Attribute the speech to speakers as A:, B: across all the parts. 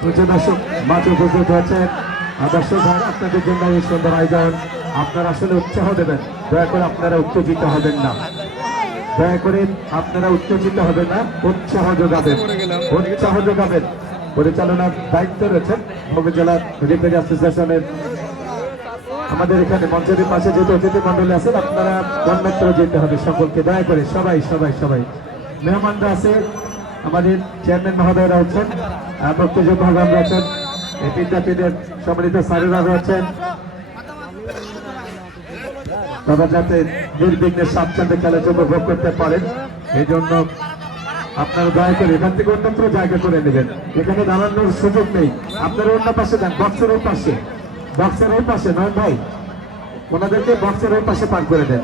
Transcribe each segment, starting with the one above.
A: প্রচুর দর্শক মাছ উপস্থিত হয়েছেন। দর্শক ভাই, আপনাদের জন্য এই সুন্দর আয়োজন আপনারা আসলে উৎসাহ দেবেন। দয়া করে আপনারা উত্তেজিত হবেন না। দয়া করে আপনারা উত্তেজিত হবেন না, উৎসাহ যোগাবেন। উৎসাহ যোগাবেন। পরিচালনার দায়িত্ব রয়েছে উপজেলা রিপেয়ার অ্যাসোসিয়েশনের। আমাদের এখানে মঞ্চের পাশে যেহেতু অতিথি মন্ডলী আছেন, আপনারা বন্যাত্র যেতে হবে সকলকে। দয়া করে সবাই সবাই সবাই। মেহমানরা আছে। আমাদের চেয়ারম্যান মহোদয়রা হচ্ছেন বক্তব্য প্রোগ্রাম রয়েছেন এই বিদ্যাপীঠের সম্মানিত স্যারেরা রয়েছেন। তারা যাতে নির্বিঘ্নে স্বাচ্ছন্দ্যে খেলার জন্য ভোগ করতে পারেন, এই জন্য আপনারা দয়া করে এখান থেকে অন্যত্র জায়গা করে নেবেন। এখানে দাঁড়ানোর সুযোগ নেই। আপনারা অন্য পাশে দেন বক্সের ওই পাশে। বক্সের ওই পাশে নয় ভাই। ওনাদেরকে বক্সের ওই পাশে পার করে দেন।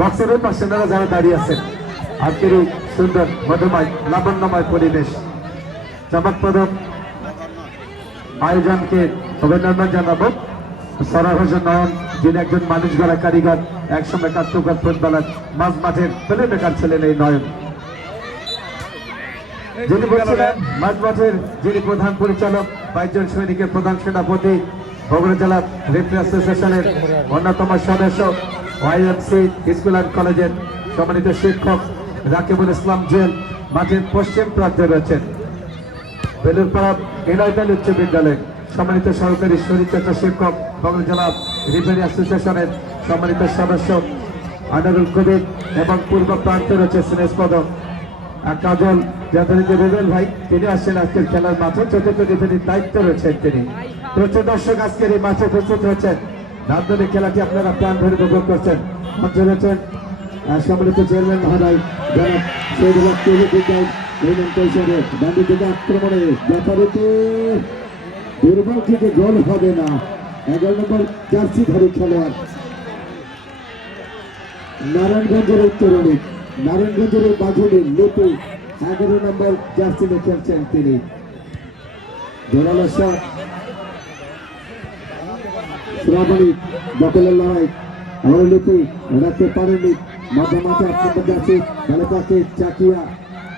A: বক্সের ওই পাশে যারা দাঁড়িয়ে আছেন, আজকের এই সুন্দর মধুময়, লাবণ্যময় পরিবেশ। চমকপ্রদ আয়োজনকে অভিনন্দন জানাব। সরার হোসেন নয়ন, যিনি একজন মানুষ গড়া কারিগর, একসময় কার্যকর ফুটবলার মাঝ মাঠের প্লে মেকার ছিলেন এই নয়ন। যিনি বলছিলেন মাঝ মাঠের যিনি প্রধান পরিচালক বাইশজন সৈনিকের প্রধান সেনাপতি, বগুড়া জেলা রেফারি অ্যাসোসিয়েশনের অন্যতম সদস্য ওয়াইএমসি স্কুল অ্যান্ড কলেজের সম্মানিত শিক্ষক রাকিবুল ইসলাম জেল, মাঠের পশ্চিম প্রান্তে রয়েছেন। বেলুরপাড়া এনআইটাল উচ্চ বিদ্যালয় সম্মানিত সহকারী শরীরচর্চা শিক্ষক বগুড়া জেলা রিপেয়ারি অ্যাসোসিয়েশনের সম্মানিত সদস্য আনারুল কবির এবং পূর্ব প্রান্তে রয়েছে স্নেহ পদক আর কাজল যথারীতি রুবেল ভাই, তিনি আসছেন আজকের খেলার মাঠে। চতুর্থ রেফারির দায়িত্ব রয়েছেন তিনি। প্রচুর দর্শক আজকের এই মাঠে উপস্থিত হয়েছেন নান্দনিক খেলাটি আপনারা প্রাণ ধরে উপভোগ করছেন। মঞ্চে রয়েছেন সম্মানিত চেয়ারম্যান মহোদয়, জনাব শহীদুল আক্রমণে দুর্বল থেকে না। নম্বর খেলোয়াড়। নারায়ণগঞ্জের এই তরুণী নারায়ণগঞ্জের এই লিপু এগারো নম্বর জার্সি খেলছেন তিনি। জোরালো শট শ্রাবণী লড়াই। আমার লিপি রাখতে পারেনি মাঝামাঝি এক নম্বর জার্সি ভালো পাকে চাকিয়া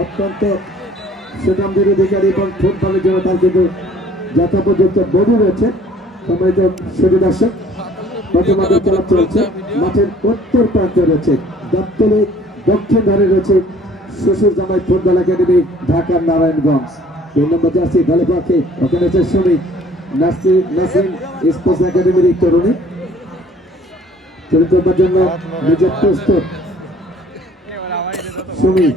A: অত্যন্ত সুকামদের অধিকারী এবং ফুটবলের জন্য তার কিন্তু যথোপযুক্ত বডি রয়েছে। সম্মানিত সুদী দর্শক প্রথমাদের খেলা চলছে। মাঠের উত্তর প্রান্তে রয়েছে দপ্তরে, দক্ষিণ ধারে রয়েছে শ্বশুর জামাই ফুটবল একাডেমি ঢাকার নারায়ণগঞ্জ। তিন নম্বর জার্সি ভালো পাখি ওখানে হচ্ছে শ্রমিক নাসির নাসিম স্পোর্টস একাডেমির তরুণী। চরিত্র জন্য নিজের প্রস্তুত। সুমি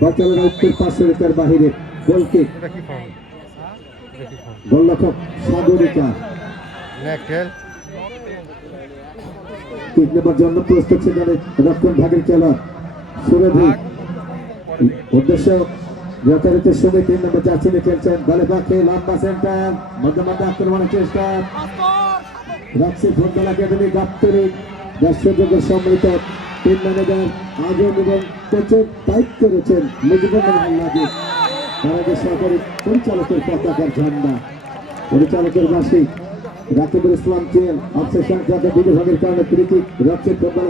A: বাচ্চারা উত্তর পাঁচশো রেখার বাহিরে। গোলকে গোলরক্ষক সাগরিকা তিন নম্বর জন্য প্রস্তুত ছিলেন রক্ষণ ভাগের খেলা সুরভি। উদ্দেশ্য, যথারীতি সুমি তিন নম্বর চাচিনে খেলছেন। বলে পাখি, লম্বা সেন্টার, মধ্যে মধ্যে আক্রমণের চেষ্টা। রাখছে ফুটবল একাডেমি গাপ্তরিক দর্শকযোগ্য সম্মিলিত টিম ম্যানেজার আজম এবং কোচের দায়িত্ব রয়েছেন মুজিবুর রহমান নাজিব তার সরকারি পরিচালকের পতাকার ঝান্ডা। পরিচালকের বাসী রাকিবুল ইসলাম চেন অবসেশন বিভাগের কারণে ক্রিকেট রাজ্যের ফুটবল